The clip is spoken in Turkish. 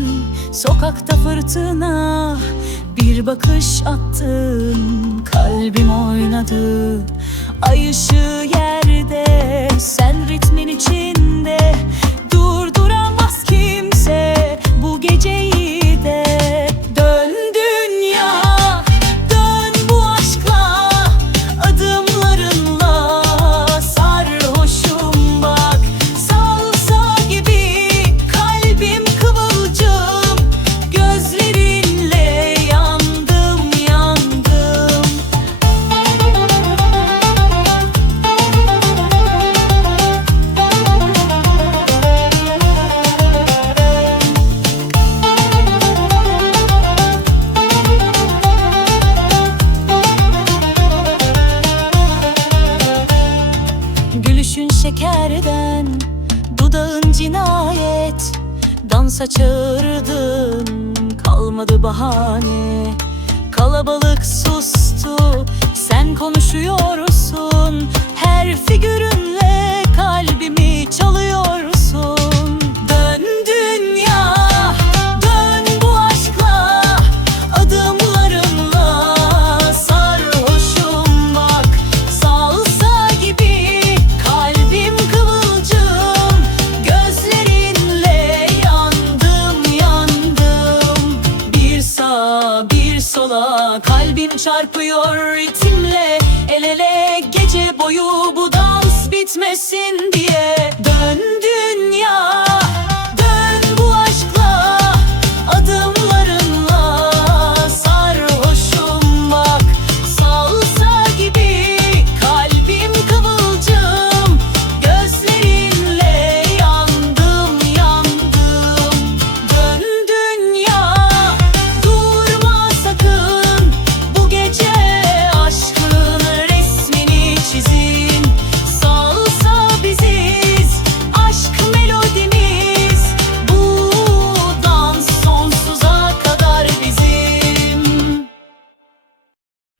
Baktın sokakta fırtına Bir bakış attın Kalbim oynadı. Ay ışığı yer şekerden Dudağın cinayet. Dansa çağırdın Kalmadı bahane. Kalabalık sustu Sen konuşuyorsun. Her figürünle kalbim çarpıyor ritimle. El ele gece boyu bu dans bitmesin diye